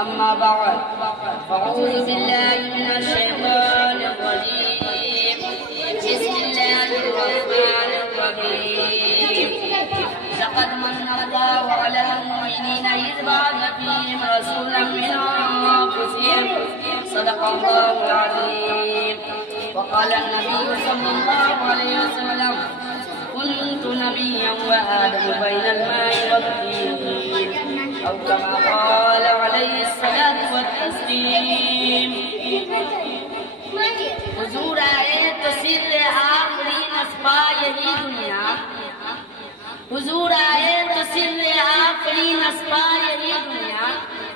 أما بعد فأعوذ بالله من الشيطان الرجيم بسم الله الرحمن الرحيم لقد من الله على المؤمنين إذ بعث فيهم رسولا من أنفسهم صدق الله العظيم. وقال النبي صلى الله عليه وسلم كنت نبيا وآدم بين الماء والطين أو كما قال عليه الصلاة والتسليم. حضور آئے تو سر آخری نصبہ یہی دنیا، حضور آئے تو سر آخری نصبہ یہی دنیا،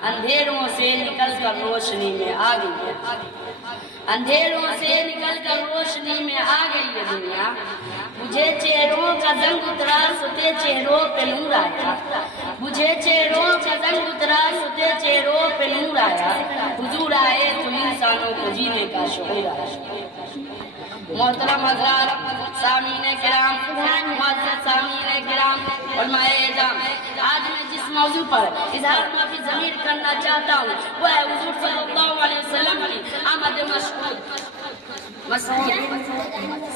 اندھیروں سے نکل کر روشنی میں آ گئی، اندھیروں سے نکل کر روشنی میں آ گئی یہ دنیا. مجھے چہروں کا زنگ اترا سوتے چہروں پہ نور آیا، مجھے چہروں کا زنگ اترا سوتے چہروں پہ نور آیا. حضور آئے تو انسانوں کو جینے کا شعور آیا. محترم حضرات، سامعین کرام، معزز سامعین کرام، علماء اعظام، آج میں جس موضوع پر اظہار معافی ضمیر کرنا چاہتا ہوں وہ ہے حضور صلی اللہ علیہ وسلم کی آمد مشہود.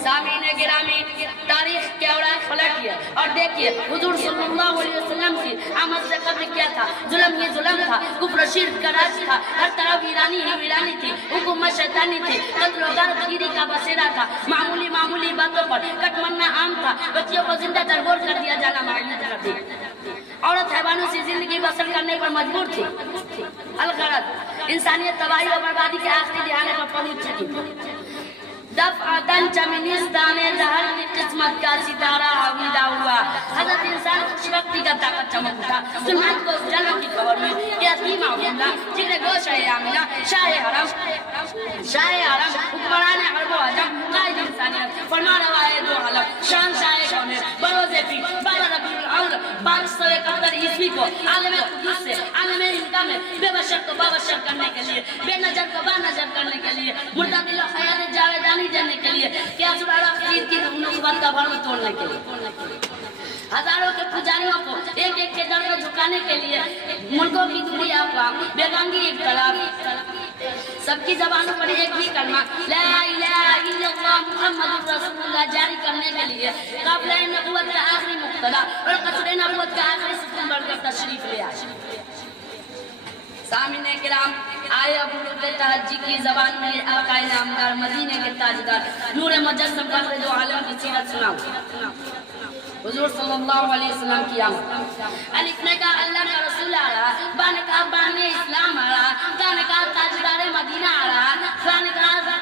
سامعین گرامی، تاریخ کے اوراق پلٹیے اور دیکھیے حضور صلی اللہ علیہ وسلم کی آمد سے قبل کیا تھا. ظلم ہی ظلم تھا، کفر و شرک کا راج تھا، ہر طرف ویرانی ہی ویرانی تھی، حکومت شیطانی تھی، قتل و غارت گیری کا بسیرا تھا. معمولی باتوں پر کٹ مرنا عام تھا، بچیوں کو زندہ تربور کر دیا جانا معیوب کرتی. عورت حیوانوں سے زندگی بسر کرنے پر مجبور تھی. الغرض انسانیت تباہی و بربادی کے آخری دہانے پر پہنچ چکی تھی. دفعتاً چمنستان زہر کی قسمت کا ستارہ آویدہ ہوا. حضرت انسان خوش وقتی کا طاقت چمک اٹھا. ظلمات کو جلوں کی خبر میں کہ عظیم عبداللہ جگہ گوش ہے آمینہ شاہ حرم حکمران عرب و عجم قائد انسانیت فرما روا ہے دو عالم شان شاہ کونین بروز پیر 12 ربیع الاول 571 عیسوی کو عالم قدس سے عالم ہندہ میں بے بشر کو بابشر کرنے کے لیے، بے نظر کو با نظر کرنے کے لیے، مردہ دل و حیات جاویدانی دینے کے لیے، کیا سرارہ خرید کی نقوت کا بھرم توڑنے کے لیے، ہزاروں کے پجاریوں کو ایک ایک کے در میں جھکانے کے لیے، ملکوں کی دوری افواہ بیگانگی اختلاف، سب کی زبانوں پر ایک ہی کلمہ لا الہ الا اللہ محمد رسول اللہ جاری کرنے کے لیے قافلہ نبوت کا آخری مقتدا اور قصر نبوت کا آخری ستون بڑھ کر تشریف لے آئے. سامعین کرام، آئے ابو تحجی کی زبان میں آقا نامدار مدینے کے تاجدار نور مجسم فخر دو عالم کی سیرت سناؤ. حضور صلی اللہ علیہ وسلم کی آمد. الف نے کہا اللہ کا رسول آ رہا، با نے کہا بانی اسلام آ رہا، کا نے کہا تاجدار مدینہ آ رہا، خا نے کہا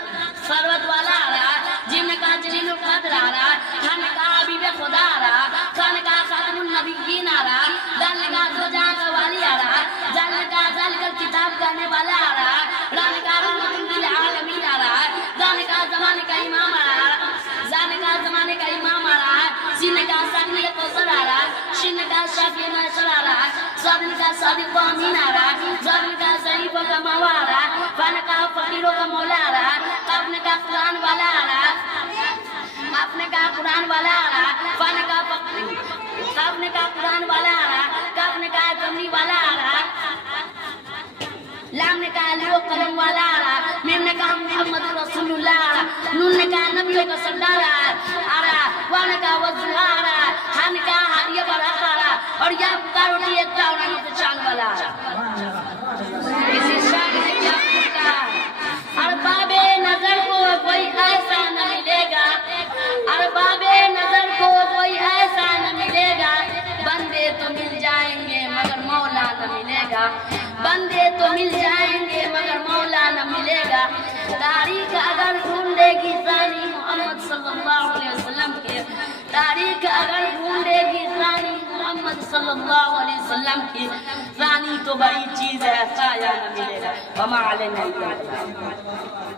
ثروت والا آ رہا، جن نے کہا جلیل القدر آ رہا، ہا نے کہا حبیب خدا آ رہا، خا نے کہا خاتم النبیین آ رہا، دال نے کہا دو جہاں کا والی آ رہا، جال نے کہا ذالک کتاب کہنے والا آ رہا، را نے کہا رحمت للعالمین آ رہا، دا نے کہا زمانے کا امام آ رہا، زا نے کہا زمانے کا امام آ رہا، سین نے کہا سانی کوثر آ رہا، شین نے کہا شافی ناصر آ رہا، صاد نے کہا صادق و امین آ رہا، زاد نے کہا ضعیفوں کا موا آ رہا، فا نے کہا فقیروں کا مولا آ رہا، قاف نے کہا قرآن والا آ رہا، قاف نے کہا قرآن والا آ رہا، فا نے کہا قاف نے کہا قرآن والا آ رہا، قاف نے کہا کمری والا آ رہا، لام نے کہا علی و قلم والا آ رہا، میم نے کہا محمد رسول اللہ آ رہا، نون نے کہا نبیوں کا سردار آ رہا، واہ نے کہا وضحا آ رہا، ہا نے کہا ہاریہ برحق آ رہا، اور یا پکار اٹھی ایک داؤنانوں کے چاند والا آ رہا. اسی شاعر نے کیا کہا، ارباب نظر کو کوئی ایسا نہ ملے گا، ارباب نظر کو کوئی ایسا نہ ملے گا، بندے تو مل جائیں گے مگر مولا نہ ملے گا، بندے تو مل جائیں گے مگر مولا نہ ملے گا. تاریخ اگر ڈھونڈے گی ثانی محمد صلی اللہ علیہ وسلم کی، تاریخ اگر ڈھونڈے گی ثانی محمد صلی اللہ علیہ وسلم کی، ثانی تو بڑی چیز ہے سایہ نہ ملے گا. وما علینا الا البلاغ.